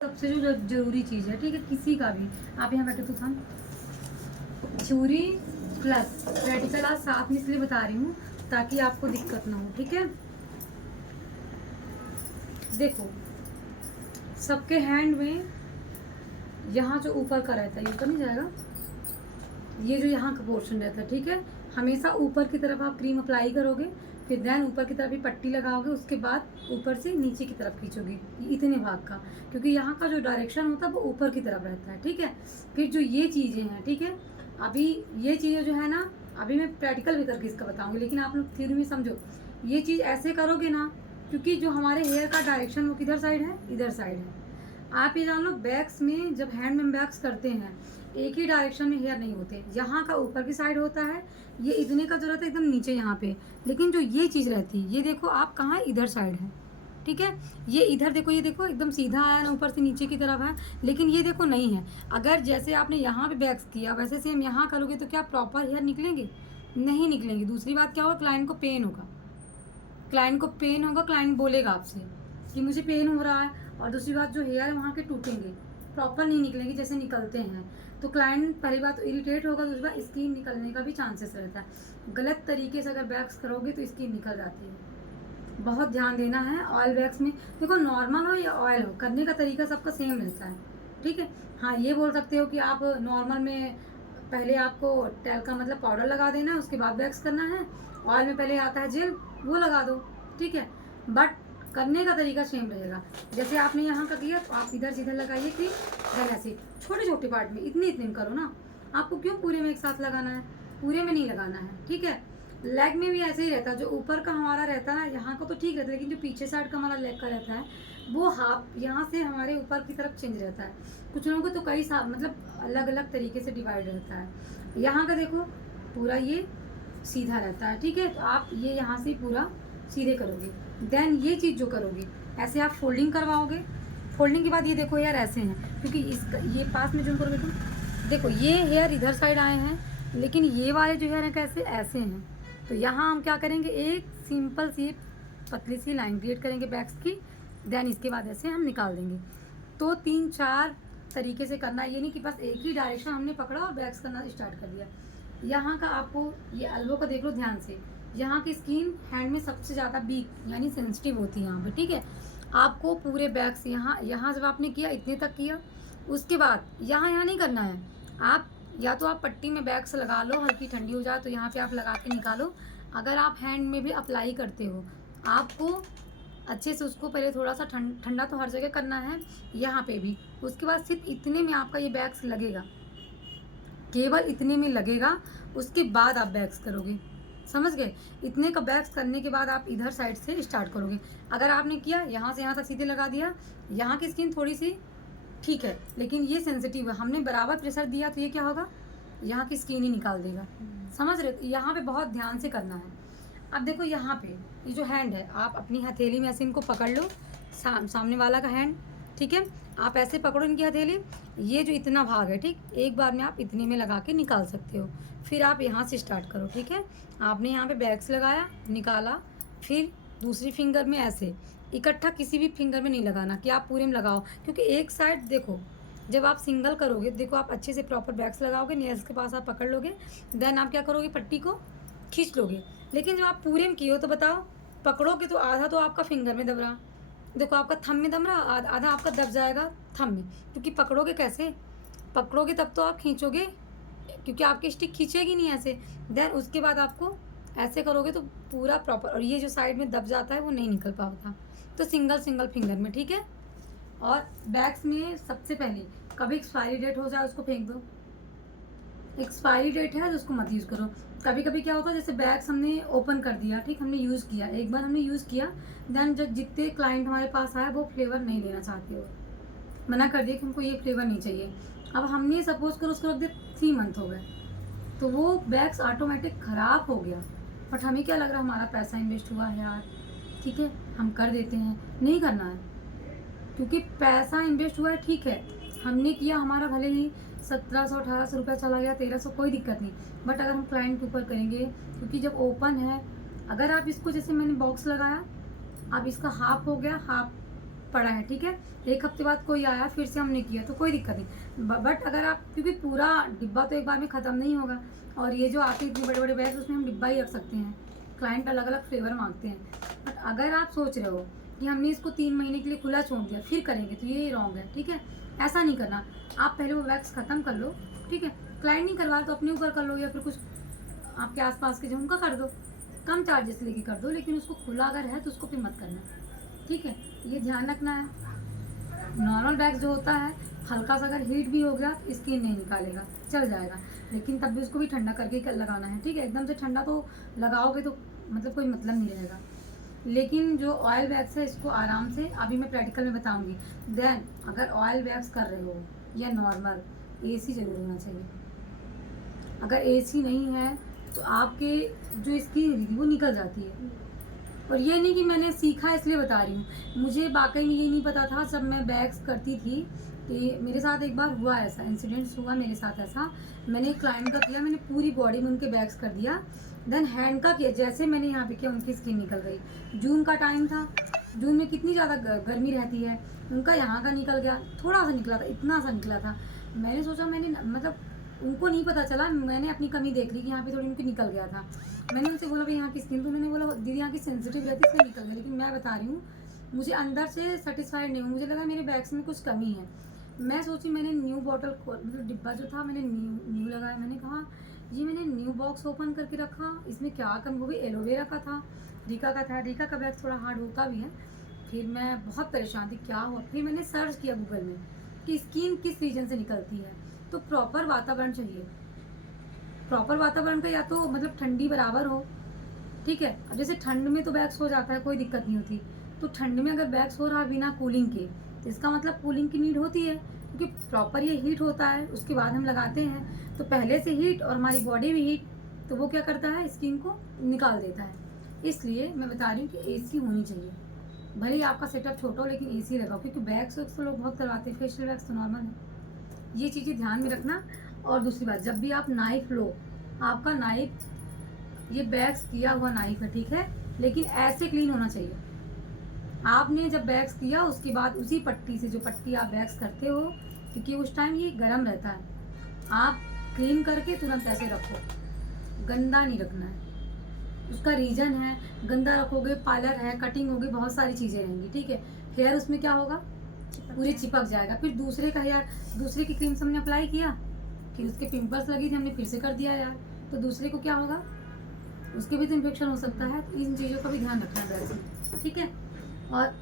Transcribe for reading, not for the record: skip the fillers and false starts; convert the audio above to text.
सबसे जो जरूरी चीज़ है, ठीक है, किसी का भी। आप यहाँ बैठे तूफान, थ्योरी प्लस प्रैक्टिकल आज साथ में इसलिए बता रही हूँ ताकि आपको दिक्कत ना हो, ठीक है। देखो, सबके हैंड में यहाँ जो ऊपर का रहता है, ये ऊपर नहीं जाएगा, ये जो यहाँ का पोर्शन रहता है, ठीक है, हमेशा ऊपर की तरफ आप क्रीम अप्लाई करोगे, फिर देन ऊपर की तरफ ही पट्टी लगाओगे, उसके बाद ऊपर से नीचे की तरफ खींचोगे इतने भाग का, क्योंकि यहाँ का जो डायरेक्शन होता है वो ऊपर की तरफ रहता है, ठीक है। फिर जो ये चीज़ें हैं, ठीक है, अभी ये चीज़ें जो है ना, अभी मैं प्रैक्टिकल भी करके इसका बताऊँगी, लेकिन आप लोग थ्योरी में समझो। ये चीज़ ऐसे करोगे ना, क्योंकि जो हमारे हेयर का डायरेक्शन वो किधर साइड है, इधर साइड है। आप ये जान लो, बैक्स में जब हैंड में बैक्स करते हैं एक ही डायरेक्शन में हेयर नहीं होते, यहाँ का ऊपर की साइड होता है, ये इतने का जो रहता है एकदम नीचे यहाँ पे, लेकिन जो ये चीज़ रहती है, ये देखो आप कहाँ, इधर साइड है, ठीक है। ये इधर देखो, ये देखो एकदम सीधा आया ना, ऊपर से नीचे की तरफ है, लेकिन ये देखो नहीं है। अगर जैसे आपने यहाँ पे बैक्स किया वैसे सेम यहाँ करोगे तो क्या प्रॉपर हेयर निकलेंगे? नहीं निकलेंगे। दूसरी बात क्या होगा, क्लाइंट को पेन होगा, क्लाइंट बोलेगा आपसे कि मुझे पेन हो रहा है, और दूसरी बात जो हेयर है वहाँ के टूटेंगे, प्रॉपर नहीं निकलेंगे जैसे निकलते हैं, तो क्लाइंट पहली बात तो इरिटेट होगा, दूसरी बात स्किन निकलने का भी चांसेस रहता है। गलत तरीके से अगर वैक्स करोगे तो स्किन निकल जाती है, बहुत ध्यान देना है। ऑयल वैक्स में देखो, नॉर्मल हो या ऑयल हो, करने का तरीका सबका सेम रहता है, ठीक है। हाँ, ये बोल सकते हो कि आप नॉर्मल में पहले आपको टेल का मतलब पाउडर लगा देना है, उसके बाद वैक्स करना है। ऑयल में पहले आता है जेल, वो लगा दो, ठीक है, बट करने का तरीका सेम रहेगा। जैसे आपने यहाँ का किया तो आप इधर सीधर लगाइए क्रीम, देन ऐसे छोटे छोटे पार्ट में इतने इतने करो ना। आपको क्यों पूरे में एक साथ लगाना है? पूरे में नहीं लगाना है, ठीक है। लेग में भी ऐसे ही रहता है, जो ऊपर का हमारा रहता है ना, यहाँ का तो ठीक रहता है, लेकिन जो पीछे साइड का हमारा लेग का रहता है वो हाफ यहाँ से हमारे ऊपर की तरफ चेंज रहता है। कुछ लोगों को तो कई मतलब अलग अलग तरीके से डिवाइड रहता है। यहाँ का देखो पूरा ये सीधा रहता है, ठीक है, तो आप ये यहाँ से पूरा सीधे करोगे। देन ये चीज़ जो करोगे, ऐसे आप फोल्डिंग करवाओगे। फोल्डिंग के बाद ये देखो यार ऐसे हैं, क्योंकि इसका ये पास में जो करोगे तुम, देखो ये हेयर इधर साइड आए हैं, लेकिन ये वाले जो हेयर हैं कैसे, ऐसे हैं। तो यहाँ हम क्या करेंगे, एक सिंपल सी पतली सी लाइन क्रिएट करेंगे बैक्स की, देन इसके बाद ऐसे हम निकाल देंगे। तो 3-4 तरीके से करना, ये नहीं कि बस एक ही डायरेक्शन हमने पकड़ा और बैक्स करना स्टार्ट कर दिया। यहाँ का आपको ये एल्बो का देख लो ध्यान से, यहाँ की स्किन हैंड में सबसे ज़्यादा वीक यानी सेंसिटिव होती है यहाँ पे, ठीक है। आपको पूरे बैक्स यहाँ जब आपने किया इतने तक किया, उसके बाद यहाँ नहीं करना है। आप या तो आप पट्टी में बैक्स लगा लो, हल्की ठंडी हो जाए तो यहाँ पे आप लगा के निकालो। अगर आप हैंड में भी अप्लाई करते हो, आपको अच्छे से उसको पहले थोड़ा सा ठंडा तो हर जगह करना है, यहाँ पे भी। उसके बाद सिर्फ इतने में आपका ये बैक्स लगेगा, केवल इतने में लगेगा, उसके बाद आप बैक्स करोगे, समझ गए। इतने का बैक्स करने के बाद आप इधर साइड से स्टार्ट करोगे। अगर आपने किया यहाँ से यहाँ तक सीधे लगा दिया, यहाँ की स्किन थोड़ी सी ठीक है, लेकिन ये सेंसिटिव है, हमने बराबर प्रेशर दिया तो ये क्या होगा, यहाँ की स्किन ही निकाल देगा, समझ रहे। यहाँ पे बहुत ध्यान से करना है। अब देखो यहाँ पे ये जो हैंड है, आप अपनी हथेली में ऐसे इनको पकड़ लो, सामने वाला का हैंड, ठीक है, आप ऐसे पकड़ो इनकी हथेली, ये जो इतना भाग है, ठीक, एक बार में आप इतने में लगा के निकाल सकते हो। फिर आप यहाँ से स्टार्ट करो, ठीक है। आपने यहाँ पे बैक्स लगाया, निकाला, फिर दूसरी फिंगर में ऐसे इकट्ठा किसी भी फिंगर में नहीं लगाना कि आप पूरे में लगाओ, क्योंकि एक साइड देखो, जब आप सिंगल करोगे, देखो आप अच्छे से प्रॉपर बैक्स लगाओगे, नेल्स के पास आप पकड़ लोगे, देन आप क्या करोगे, पट्टी को खींच लोगे। लेकिन जब आप पूरे में किए हो तो बताओ, पकड़ोगे तो आधा तो आपका फिंगर में दब रहा, देखो आपका थंब में दब रहा, आधा आपका दब जाएगा थंब में, क्योंकि पकड़ोगे कैसे, पकड़ोगे तब तो आप खींचोगे, क्योंकि आपकी स्टिक खींचेगी नहीं ऐसे। देन उसके बाद आपको ऐसे करोगे तो पूरा प्रॉपर, और ये जो साइड में दब जाता है वो नहीं निकल पाता। तो सिंगल फिंगर में, ठीक है। और बैग्स में सबसे पहले कभी एक्सपायरी डेट हो जाए उसको फेंक दो, एक्सपायरी डेट है तो उसको मत यूज़ करो। कभी कभी क्या होता है, जैसे बैग्स हमने ओपन कर दिया, ठीक, हमने यूज़ किया, एक बार हमने यूज़ किया, देन जब जितने क्लाइंट हमारे पास आए वो फ्लेवर नहीं लेना चाहते हो, मना कर दिया कि हमको ये फ्लेवर नहीं चाहिए। अब हमने सपोज करो उसको रख दिया 3 मंथ हो गए, तो वो बैग्स ऑटोमेटिक ख़राब हो गया, बट हमें क्या लग रहा है, हमारा पैसा इन्वेस्ट हुआ है यार, ठीक है, हम कर देते हैं। नहीं करना है, क्योंकि पैसा इन्वेस्ट हुआ है, ठीक है, हमने किया, हमारा भले ही 1700-1800 रुपया चला गया, 1300, कोई दिक्कत नहीं, बट अगर हम क्लाइंट के ऊपर करेंगे, क्योंकि जब ओपन है, अगर आप इसको जैसे मैंने बॉक्स लगाया, अब इसका हाफ हो गया, हाफ पड़ा है, ठीक है। 1 हफ्ते बाद कोई आया, फिर से हमने किया तो कोई दिक्कत नहीं। बट अगर आप, क्योंकि पूरा डिब्बा तो एक बार में ख़त्म नहीं होगा, और ये जो आते हैं इतने बड़े बड़े बैग, उसमें हम डिब्बा ही रख सकते हैं। क्लाइंट अलग अलग फ्लेवर मांगते हैं। बट अगर आप सोच रहे हो कि हमने इसको 3 महीने के लिए खुला छोड़ दिया फिर करेंगे, तो ये रॉन्ग है, ठीक है। ऐसा नहीं करना। आप पहले वो वैक्स ख़त्म कर लो, ठीक है। क्लाइंट नहीं करवा तो अपने ऊपर कर लो, या फिर कुछ आपके आसपास के जो उनका कर दो, कम चार्जेस लेके कर दो, लेकिन उसको खुला अगर है तो उसको फिर मत करना, ठीक है। ये ध्यान रखना है। नॉर्मल वैक्स जो होता है, हल्का सा अगर हीट भी हो गया तो स्किन नहीं निकालेगा, चल जाएगा, लेकिन तब भी उसको भी ठंडा करके लगाना है, ठीक है। एकदम से ठंडा तो लगाओगे तो मतलब कोई मतलब नहीं रहेगा। लेकिन जो ऑयल वैक्स है, इसको आराम से, अभी मैं प्रैक्टिकल में बताऊंगी। देन अगर ऑयल वैक्स कर रहे हो या नॉर्मल, एसी जरूर होना चाहिए। अगर एसी नहीं है तो आपके जो स्किन है वो निकल जाती है। और ये नहीं कि मैंने सीखा इसलिए बता रही हूँ, मुझे वाकई में ये नहीं पता था जब मैं बैग्स करती थी। कि मेरे साथ एक बार हुआ ऐसा, इंसिडेंट्स हुआ मेरे साथ ऐसा। मैंने क्लाइंट का किया, मैंने पूरी बॉडी में उनके बैग्स कर दिया। देन हैंड का किया, जैसे मैंने यहाँ पे किया उनकी स्किन निकल गई। जून का टाइम था, जून में कितनी ज़्यादा गर्मी रहती है, उनका यहाँ का निकल गया, थोड़ा सा निकला था, इतना सा निकला था। मैंने सोचा, मैंने मतलब उनको नहीं पता चला, मैंने अपनी कमी देख ली कि यहाँ पे थोड़ी उनकी निकल गया था। मैंने उनसे बोला भाई यहाँ की स्किन, तो उन्होंने बोला दीदी यहाँ की सेंसिटिव रहती है इसलिए निकल गया। लेकिन मैं बता रही हूँ, मुझे अंदर से सेटिस्फाइड नहीं हूँ, मुझे लगा मेरे बैग्स में कुछ कमी है। मैं सोची, मैंने न्यू बॉटल मतलब डिब्बा जो था मैंने न्यू लगाया। मैंने कहा ये मैंने न्यू बॉक्स ओपन करके रखा, इसमें क्या कमी, वो भी एलोवेरा का था, रीका का था। रीका का बैग थोड़ा हार्ड होता भी है। फिर मैं बहुत परेशान थी, क्या हुआ। फिर मैंने सर्च किया गूगल में कि स्किन किस रीजन से निकलती है। तो प्रॉपर वातावरण चाहिए। प्रॉपर वातावरण का या तो मतलब ठंडी बराबर हो, ठीक है। अब जैसे ठंड में तो बैग्स हो जाता है, कोई दिक्कत नहीं होती। तो ठंड में अगर बैग्स हो रहा बिना कूलिंग के, तो इसका मतलब कूलिंग की नीड होती है, क्योंकि प्रॉपर ये हीट होता है, उसके बाद हम लगाते हैं। तो पहले से हीट और हमारी बॉडी भी हीट, तो वो क्या करता है, स्किन को निकाल देता है। इसलिए मैं बता रही हूँ कि एसी होनी चाहिए। भले ही आपका सेटअप छोटा हो, लेकिन एसी लगाओ, क्योंकि बैग्स वैक्स तो लोग बहुत करवाते हैं, फेशियल वैक्स तो नॉर्मल है। ये चीज़ें ध्यान में रखना। और दूसरी बात, जब भी आप नाइफ लो, आपका नाइफ, ये बैग्स किया हुआ नाइफ है, ठीक है, लेकिन ऐसे क्लीन होना चाहिए। आपने जब बैग्स किया उसके बाद उसी पट्टी से, जो पट्टी आप बैग्स करते हो, क्योंकि उस टाइम ये गर्म रहता है, आप क्लीन करके तुरंत ऐसे रखो, गंदा नहीं रखना है। उसका रीज़न है, गंदा रखोगे पार्लर है, कटिंग होगी, बहुत सारी चीज़ें रहेंगी, ठीक है। हेयर उसमें क्या होगा, पूरी चिपक जाएगा। फिर दूसरे का हेयर, दूसरे की क्रीम से हमने अप्लाई किया, फिर उसके पिंपल्स लगी थी, हमने फिर से कर दिया यार, तो दूसरे को क्या होगा, उसके भी तो इन्फेक्शन हो सकता है। तो इन चीज़ों का भी ध्यान रखना है, ठीक है। और